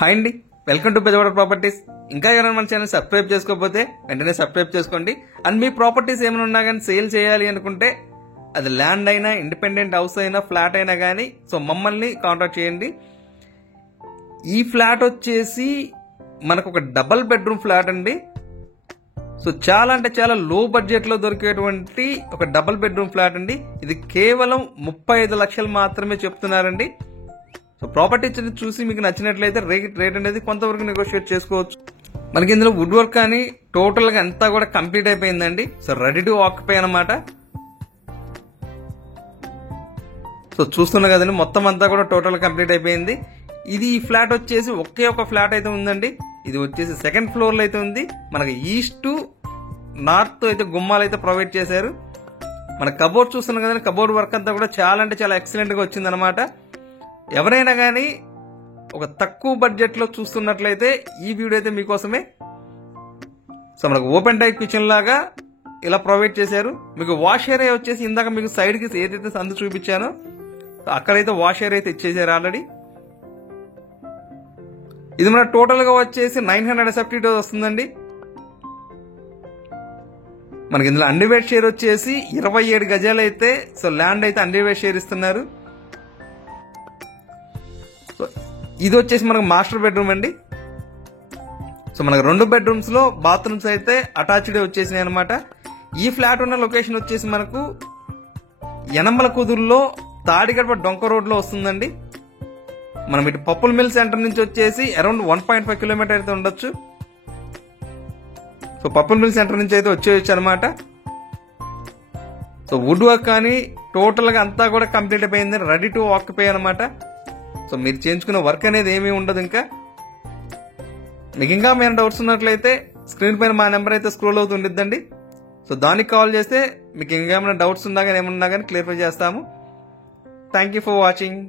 Hi అండి, welcome to పెద్దవాడ properties. ఇంకా ఎవరైనా మన ఛానల్ సబ్స్క్రైబ్ చేసుకోకపోతే వెంటనే సబ్స్క్రైబ్ చేసుకోండి. అండ్ మీ ప్రాపర్టీస్ ఏమైనా ఉన్నా కానీ సేల్ చేయాలి అనుకుంటే అది ల్యాండ్ అయినా, ఇండిపెండెంట్ హౌస్ అయినా, ఫ్లాట్ అయినా కానీ సో మమ్మల్ని కాంటాక్ట్ చేయండి. ఈ ఫ్లాట్ వచ్చేసి మనకు ఒక డబల్ బెడ్రూమ్ ఫ్లాట్ అండి. సో చాలా అంటే చాలా లో బడ్జెట్ లో దొరికేటువంటి ఒక డబల్ బెడ్రూమ్ ఫ్లాట్ అండి. ఇది కేవలం 35 లక్షలు మాత్రమే చెప్తున్నారండి. సో ప్రాపర్టీ చూసి మీకు నచ్చినట్లయితే రేట్ అనేది కొంతవరకు నెగోషియేట్ చేసుకోవచ్చు. మనకి ఇందులో వుడ్ వర్క్ కానీ టోటల్ గా అంతా కూడా కంప్లీట్ అయిపోయిందండి. సో రెడీ టు ఆక్యుపై అన్నమాట. సో చూస్తున్నా కదండి, మొత్తం అంతా కూడా టోటల్ కంప్లీట్ అయిపోయింది. ఇది ఈ ఫ్లాట్ వచ్చేసి ఒకే ఒక ఫ్లాట్ అయితే ఉందండి. ఇది వచ్చేసి సెకండ్ ఫ్లోర్ లో అయితే ఉంది. మనకి ఈస్ట్ నార్త్ అయితే గుమ్మాలు అయితే ప్రొవైడ్ చేశారు. మన కబోర్డ్ చూస్తున్నాం కదండి, కబోర్డ్ వర్క్ అంతా కూడా చాలా అంటే చాలా ఎక్సలెంట్ గా వచ్చింది అనమాట. ఎవరైనా కానీ ఒక తక్కువ బడ్జెట్ లో చూస్తున్నట్లయితే ఈ వీడియో అయితే మీకోసమే. సో మనకు ఓపెన్ టైప్ కిచెన్ లాగా ఇలా ప్రొవైడ్ చేశారు. మీకు వాష్ ఏరియా వచ్చేసి ఇందాక మీకు సైడ్ కి ఏదైతే సందు చూపించానో అక్కడైతే వాష్ ఏరియా అయితే ఇచ్చేసారు ఆల్రెడీ. ఇది మన టోటల్ గా వచ్చేసి 900 SFT వస్తుందండి. మనకి ఇందులో అండర్వేర్ షేర్ వచ్చేసి 27 గజాలు అయితే సో ల్యాండ్ అయితే అండర్వేర్ షేర్ ఇస్తున్నారు. సో ఇది వచ్చేసి మనకు మాస్టర్ బెడ్రూమ్ అండి. సో మనకు 2 బెడ్రూమ్స్ లో బాత్రూమ్స్ అయితే అటాచ్డ్ వచ్చేసినాయి అనమాట. ఈ ఫ్లాట్ ఉన్న లొకేషన్ వచ్చేసి మనకు యనమల కుదురులో తాడిగడప డొంక రోడ్ లో వస్తుందండి. మనం ఇటు పప్పుల మిల్ సెంటర్ నుంచి వచ్చేసి అరౌండ్ 1.5 కిలోమీటర్ అయితే ఉండొచ్చు. సో పప్పుల మిల్ సెంటర్ నుంచి అయితే వచ్చేయచ్చు అనమాట. సో వుడ్ వర్క్ కానీ టోటల్ గా అంతా కూడా కంప్లీట్ అయిపోయింది, రెడీ టు ఆక్యుపై అనమాట. సో మీరు చేయించుకున్న వర్క్ అనేది ఏమీ ఉండదు. మీకు ఇంకా ఏమైనా డౌట్స్ ఉన్నట్లయితే స్క్రీన్ పైన మా నెంబర్ అయితే స్క్రోల్ అవుతుండిద్దండి. సో దానికి కాల్ చేస్తే మీకు ఇంకేమైనా డౌట్స్ ఉన్నా కానీ ఏమన్నా కానీ క్లియర్ఫై చేస్తాము. Thank you for watching.